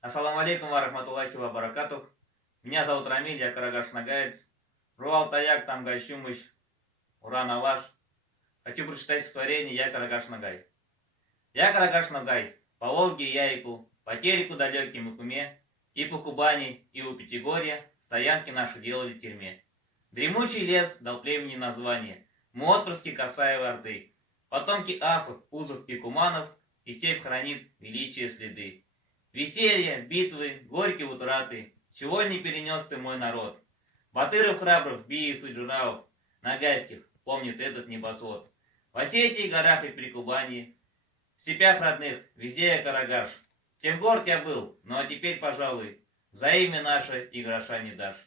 Ассаламу алейкум ва рахматуллахи ва баракатух. Меня зовут Рамиль, я Карагаш Нагаец. Руал Таяк, там Гайшумыш, Уран Алаш. Хочу прочитать стихотворение «Я Карагаш Нагай». Я Карагаш Нагай, по Волге и Яйку, по Тереку далеким и Куме, и по Кубани, и у Пятигорья стоянки наши делали в тюрьме. Дремучий лес дал племени название, мы отпрыски Касаевой Орды, потомки асов, узов и куманов, и степь хранит величие следы. Веселье, битвы, горькие утраты, чего не перенес ты, мой народ. Батыров храбрых, Биев и Джураев, Нагайских, помнит этот небосвод. В Осетии, горах и Прикубани, в степях родных, везде я Карагаш. Тем горд я был, ну а теперь, пожалуй, за имя наше и гроша не дашь.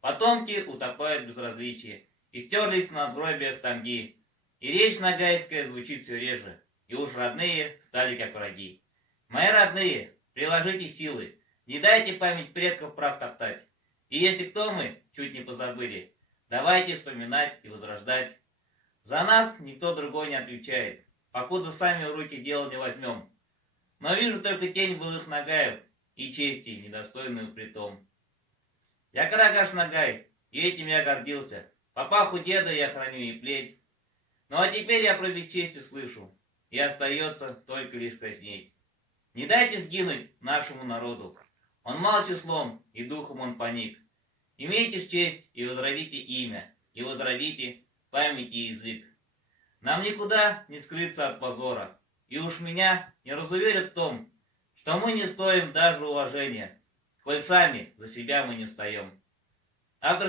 Потомки утопают в безразличии, и стерлись в надгробиях тамги, и речь нагайская звучит все реже, и уж родные стали как враги. Мои родные, приложите силы, не дайте память предков прав топтать. И если кто мы, чуть не позабыли, давайте вспоминать и возрождать. За нас никто другой не отвечает, покуда сами в руки дело не возьмем. Но вижу только тень былых нагаев и чести, недостойную притом. Я Карагаш Нагай, и этим я гордился. Папаху деда я храню и плеть. Ну а теперь я про бесчестие слышу, и остается только лишь краснеть. Не дайте сгинуть нашему народу. Он мал числом, и духом он паник. Имейте ж честь и возродите имя, и возродите память и язык. Нам никуда не скрыться от позора, и уж меня не разуверят в том, что мы не стоим даже уважения, коль сами за себя мы не встаем.